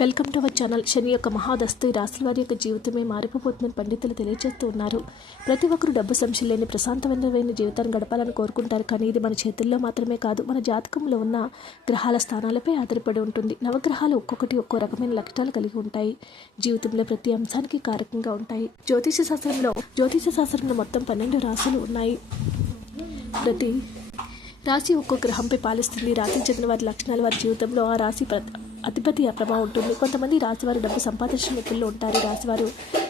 Welcome to our channel. శని యొక్క మహాదస్తు ఈ వారి యొక్క జీవితమే మారిపోతుందని పండితులు తెలియజేస్తూ ఉన్నారు. ప్రతి ఒక్కరు డబ్బు సంశయం లేని ప్రశాంతమైన జీవితాన్ని గడపాలని కోరుకుంటారు. కానీ ఇది మన చేతుల్లో మాత్రమే కాదు మన జాతకంలో ఉన్న గ్రహాల స్థానాలపై ఆధారపడి ఉంటుంది. నవగ్రహాలు ఒక్కొక్కటి ఒక్కో రకమైన లక్షణాలు కలిగి ఉంటాయి. జీవితంలో ప్రతి అంశానికి కారకంగా ఉంటాయి. జ్యోతిష శాస్త్రంలో జ్యోతిష శాస్త్రంలో మొత్తం పన్నెండు రాశులు ఉన్నాయి. ప్రతి రాశి ఒక్కో గ్రహంపై పాలిస్తుంది. రాశి చెందిన వారి లక్షణాలు వారి జీవితంలో ఆ రాశి ప్ర- అధిపతి ప్రభావం ఉంటుంది. కొంతమంది రాశివారు డబ్బు సంపాదించిన వ్యక్తుల్లో ఉంటారు. రాశివారు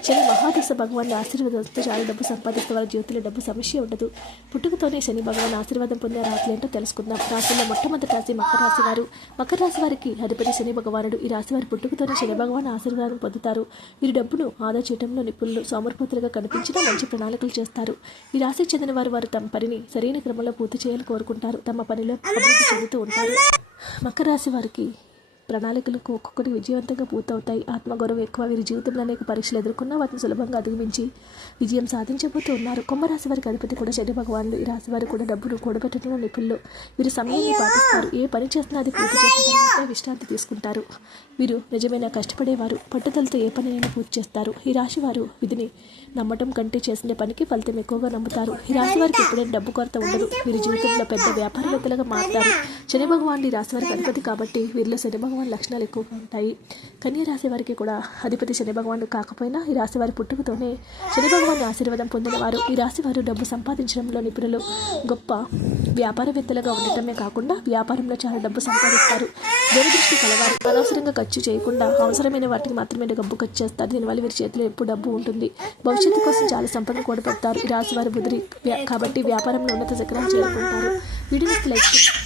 శని మహాదశ భగవాన్ ఆశీర్వాదంతో చాలా. డబ్బు సంపాదిస్తే వారి జీవితంలో డబ్బు సమస్య ఉండదు. పుట్టుకతోనే శని భగవాన్ ఆశీర్వాదం పొందే రాశులు ఏంటో తెలుసుకుందాం. రాశుల్లో మొట్టమొదటి రాశి మకర రాశి వారు. మకర రాశి వారికి అధిపతి శని భగవానుడు. ఈ రాశి వారి పుట్టుకతోనే శని భగవాన్ ఆశీర్వాదం పొందుతారు. వీరు డబ్బును ఆదా చేయడంలో నిపుణులు సోమర్పతులుగా కనిపించినా మంచి ప్రణాళికలు చేస్తారు. ఈ రాశికి చెందిన వారు వారు తమ పనిని సరైన క్రమంలో పూర్తి చేయాలని కోరుకుంటారు. తమ పనిలో అభివృద్ధి చెందుతూ ఉంటారు. మకర రాశి వారికి ప్రణాళికలకు ఒక్కొక్కటి విజయవంతంగా పూర్తవుతాయి. ఆత్మగౌరవం ఎక్కువ. వీరి జీవితంలో అనేక పరీక్షలు ఎదుర్కొన్నా వాటిని సులభంగా అధిగమించి విజయం సాధించబోతూ ఉన్నారు కుంభరాశి వారికి అధిపతి కూడా శని భగవానుడు. ఈ రాశి వారు కూడా డబ్బును కూడబెట్టడంలో నిపుణులు. వీరు సమయాన్ని పాటిస్తారు. ఏ పని చేసినా అది పూర్తి చేసిన తర్వాత విశ్రాంతి తీసుకుంటారు. వీరు నిజమైన కష్టపడేవారు. పట్టుదలతో ఏ పనినైనా పూర్తి చేస్తారు. ఈ రాశి వారు విధిని నమ్మటం కంటే చేసిన పనికి ఫలితం ఎక్కువగా నమ్ముతారు. ఈ రాశి వారికి ఎప్పుడైనా డబ్బు కొరత ఉండదు. వీరి జీవితంలో పెద్ద వ్యాపారవేత్తలుగా మారుతారు. శని భగవాన్ ఈ రాశి వారికి అధిపతి కాబట్టి వీరిలో శని భగవాన్ లక్షణాలు ఎక్కువగా ఉంటాయి. కన్యా రాశి వారికి కూడా అధిపతి శని భగవానుడు కాకపోయినా ఈ రాశి వారి పుట్టుకతోనే శని భగవాన్ ఆశీర్వాదం పొందినవారు. ఈ రాశి వారు డబ్బు సంపాదించడంలో నిపుణులు గొప్ప వ్యాపారవేత్తలుగా ఉండటమే కాకుండా వ్యాపారంలో చాలా డబ్బు సంపాదిస్తారు. దూరదృష్టి కలవారు. అనవసరంగా ఖర్చు చేయకుండా అవసరమైన వాటికి మాత్రమే డబ్బు ఖర్చు చేస్తారు. దీనివల్ల వీరి చేతిలో ఎప్పుడు డబ్బు ఉంటుంది. భవిష్యత్తు కోసం చాలా సంపద కూడబెడతారు ఈ రాశి వారి బుద్ధి కాబట్టి వ్యాపారంలో ఉన్నత శిఖరాలు చేరుకుంటారు. Video like